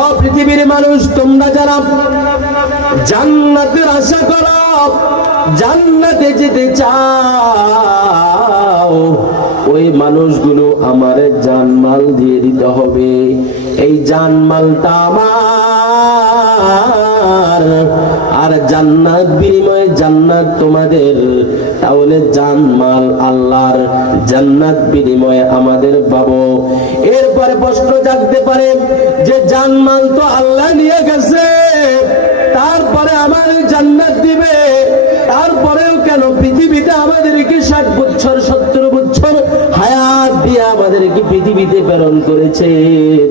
ও পৃথিবীর মানুষ, তোমরা যারা জান্নাতের আশা করো, জান্নাতে যেতে চাও, ওই মানুষগুলো আমার জানমাল দিয়ে দিতে হবে। এই জানমালটা আমার। আর জান্নাত বিনিময়ে জান্নাত তোমাদের। তাহলে জানমাল আল্লাহর জান্নাত বিনিময়ে আমাদের পাবো। এরপরে প্রশ্ন জাগতে পারে জানমাল তো আল্লাহ নিয়ে গেছে। তারপরে আমার জান্নাত দিবে। তারপরেও কেন পৃথিবীতে আমাদেরকে ষাট বছর সত্তর বছর হায়াত দিয়ে আমাদেরকে পৃথিবীতে প্রেরণ করেছেন?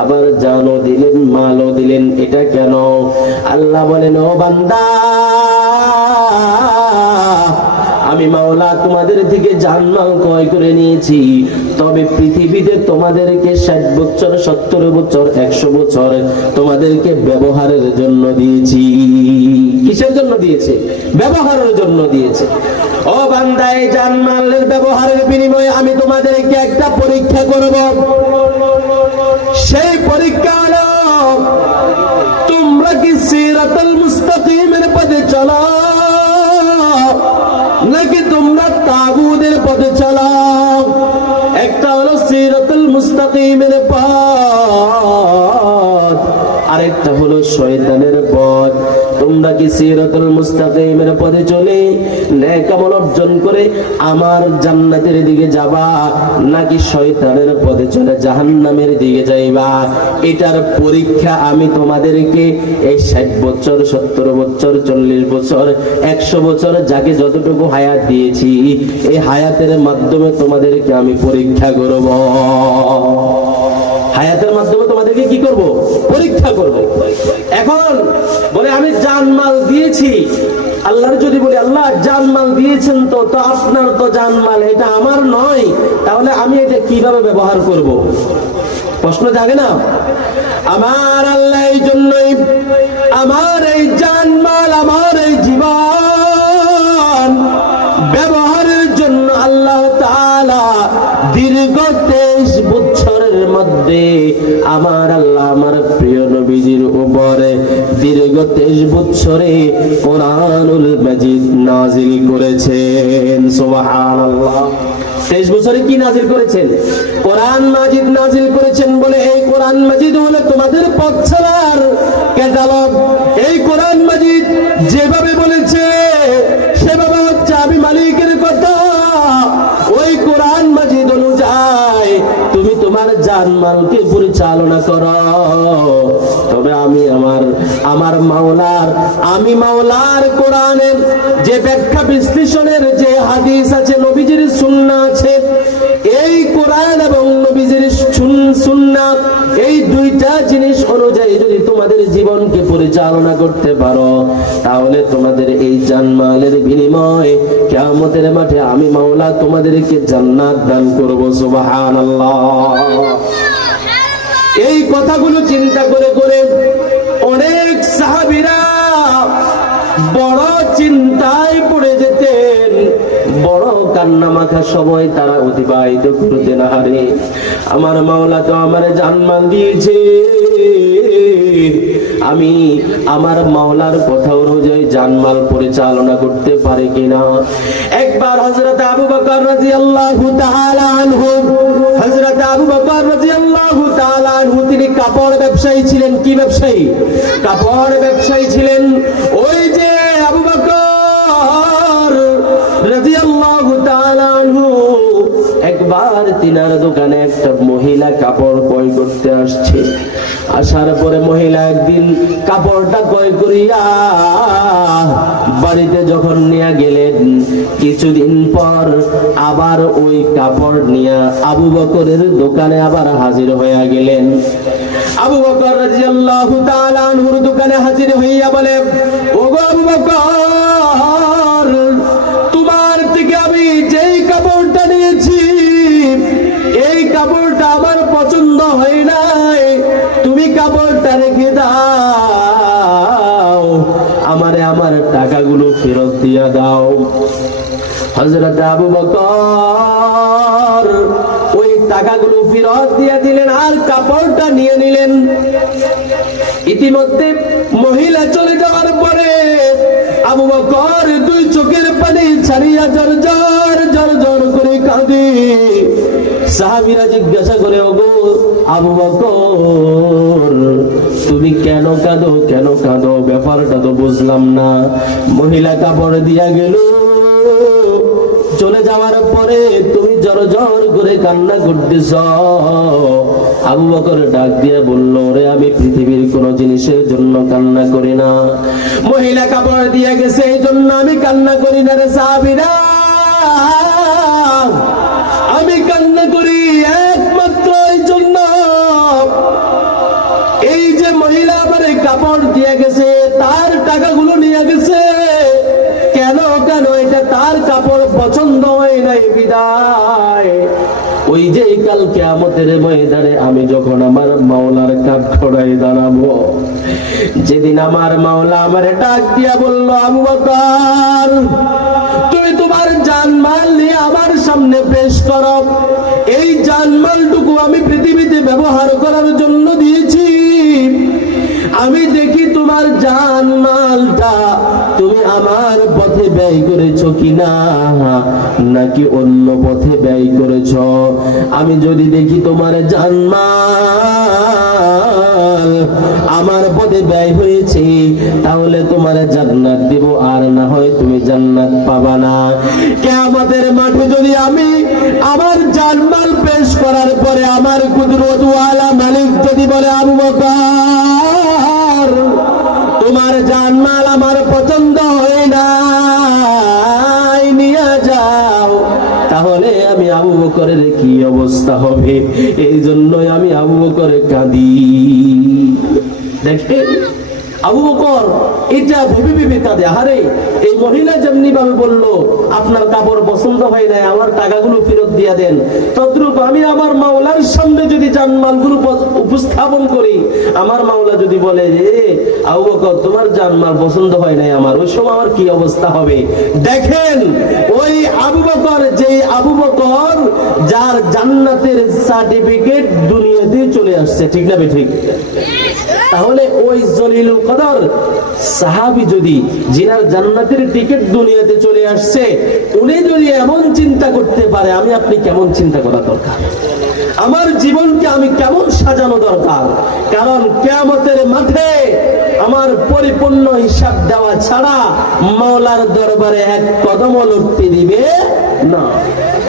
আবার জানও দিলেন, মালও দিলেন, এটা কেন? আল্লাহ বলেন, ও বান্দা আমি মাওলা তোমাদের থেকে জানমাল ক্রয় করে নিয়েছি। তবে পৃথিবীতে তোমাদেরকে ষাট বছর, সত্তর বছর, একশো বছর তোমাদেরকে ব্যবহারের জন্য দিয়েছি। কিসের জন্য দিয়েছে? ব্যবহারের জন্য দিয়েছে। ও বান্দা এই জানমালের ব্যবহারের বিনিময়ে আমি তোমাদেরকে একটা পরীক্ষা করব। সেই পরীক্ষা মুস্তাকিমের পথ আরেকটা হলো শয়তানের তোমরা কি সিরাতুল মুস্তাকিমের পথে চলে কামল অর্জন করে আমার জান্নাতের দিকে যাবা, নাকি শয়তানের পথে চলে জাহান্নামের দিকে যাইবা? এটার পরীক্ষা আমি তোমাদেরকে এই ষাট বছর, সত্তর বছর, চল্লিশ বছর, একশো বছর যাকে যতটুকু হায়াত দিয়েছি, এই হায়াতের মাধ্যমে তোমাদেরকে আমি পরীক্ষা করব। হায়াতের মাধ্যমে তোমাদেরকে কি করব? পরীক্ষা করব। এখন বলে, আমি জানমাল দিয়েছি। আল্লাহর যদি বলি, আল্লাহ, জানমাল দিয়েছেন তো তো আপনার তো জানমাল, এটা আমার নয়। তাহলে আমি এটা কীভাবে ব্যবহার করব? প্রশ্ন জাগে না? আমার আল্লাহ এই জন্যই, আমার এই জানমাল মধ্যে আমার আল্লাহ, আমার প্রিয় নবীজির উপরে দীর্ঘ তেইশ বছরে কোরআনুল মাজিদ নাজিল করেছেন। সুবহানাল্লাহ। তেইশ বছরে কি নাজিল করেছেন? কোরআন মাজিদ নাজিল করেছেন বলে এই কোরআন মাজিদ হলো তোমাদের পথ ছাড়ার ক্যাটালগ। এই কোরআন মাজিদ যেভাবে জানমালকে পরিচালনা কর। তবে আমি আমার আমার মাওলার, আমি মাওলার কোরআনের যে ব্যাখ্যা বিশ্লেষণের যে হাদিস আছে, নবীজির সুন্না আছে, এই কোরআন এবং নবীজির তোমাদের জীবনকে পরিচালনা করতে পারো, তাহলে তোমাদের এই জানমালের বিনিময়ে কিয়ামতের মাঠে আমি মাওলা তোমাদেরকে জান্নাত দান করব, সুবহানাল্লাহ। এই কথাগুলো চিন্তা করে করে অনেক সাহাবীরা বড় চিন্তায় পড়ে বড় কান্না মাখা সময় তারা অতিবাহিত করতেন হারে আমার মাওলা তো আমার জানমাল দিয়েছে। আমি আমার মাওলার কথা অনুযায়ী জানমাল পরিচালনা করতে কিনা। একবার হযরত আবু বকর রাদিয়াল্লাহু তাআলা আনহু, হযরত আবু বকর তাআলা তিনি কাপড় ব্যবসায়ী ছিলেন। কি ব্যবসায়ী? কাপড় ব্যবসায়ী ছিলেন। ওই যে তিনার দোকানে একটা মহিলা কাপড় ক্রয় করতে আসছে। আসার পরে মহিলা একদিন কাপড়টা ক্রয় করিয়া বাড়িতে যখন নিয়ে গেলেন, কিছুদিন পর আবার ওই কাপড় নিয়ে আবু বকরের দোকানে আবার হাজির হইয়া গেলেন। আবু বকর রাদিয়াল্লাহু তাআলা আনহুর দোকানে হাজির হইয়া বলে, ওগো আবু বকর! পছন্দ হয় নাই। তুমি কাপড়টা রেখে দাও? আমারে আমার টাকাগুলো ফেরত দিয়া দাও। হযরত আবু বকর ওই টাকাগুলো ফেরত দিয়ে দিলেন আর কাপড়টা নিয়ে নিলেন। ইতিমধ্যে মহিলা চলে যাওয়ার পরে আবু বকর দুই চোখের পানি ছাড়িয়া জর জর জর জর করে কাঁদে। সাহাবিরা জিজ্ঞাসা করে, ওগো আবু বকর, তুমি কেন কাঁদো কেন কাঁদো? ব্যাপারটা তো বুঝলাম না। মহিলা কাপড় দিয়া গেল। চলে যাওয়ার পরে তুমি জর জর করে কান্না করতেছ। আবু বকর ডাক দিয়ে বলল রে আমি পৃথিবীর কোন জিনিসের জন্য কান্না করি না। মহিলা কাপড় দিয়ে গেছে, এই জন্য আমি কান্না করি না রে সাহাবিরা। ওই যে কাল কেয়ামতের ময়দানে আমি যখন আমার মাওলার কাঠ খড়াই দাঁড়াবো, যেদিন আমার মাওলা আমার ডাক দিয়া বলল, আবু বকর, তুমি তোমার জানমাল নিয়ে আমার সামনে পেশ করো। এই জানমালটুকু আমি পৃথিবীতে ব্যবহার করার জন্য দিয়েছি। আমি দেখি তোমার জানমালটা তুমি আমার ব্যয় করেছ কিনা? নাকি অন্য পথে ব্যয় করেছ? আমি যদি দেখি তোমার জানমাল আমার পথে ব্যয় হয়েছে, তাহলে তোমার জান্নাত দিব। আর না হয় তুমি জান্নাত পাবা না। কেয়ামতের মাঠে যদি আমি আমার জানমাল পেশ করার পরে আমার কুদরতওয়ালা মালিক যদি বলে, আবু বকর আবু বকরের কি অবস্থা হবে? এই আমি আবু বকরে কাঁদি। আবু বকর এটা ভেবে ভেবে কাঁদে। আরে এই মহিলা যেমনি ভাবে বলল, আপনার কাপড় পছন্দ হয় নাই, আমার টাকাগুলো ফেরত দিয়ে দেন। তদ্রুপ আমি আমার মাওলার সামনে যদি জানমালগুলো উপস্থাপন করি, আমার মাওলা যদি বলে যে আবু বকর, তোমার জানমাল পছন্দ হয় নাই আমার, ওই সময় আমার কি অবস্থা হবে? দেখেন, ওই আবু বকর, যে আবু বকর জান্নাতের সার্টিফিকেট দুনিয়াতে চলে আসছে, ঠিক না ঠিক তাহলে ওই জলিল কদর সাহাবি যদি জিনার জান্নাতের টিকিট দুনিয়াতে চলে আসছে, উনি যদি এমন চিন্তা করতে পারে, আমি আপনি কেমন চিন্তা করা দরকার? আমার জীবনকে আমি কেমন সাজানো দরকার? কারণ কেয়ামতের মাঠে আমার পরিপূর্ণ হিসাব দেওয়া ছাড়া মাওলার দরবারে এক কদমও লুটতে দিবে না।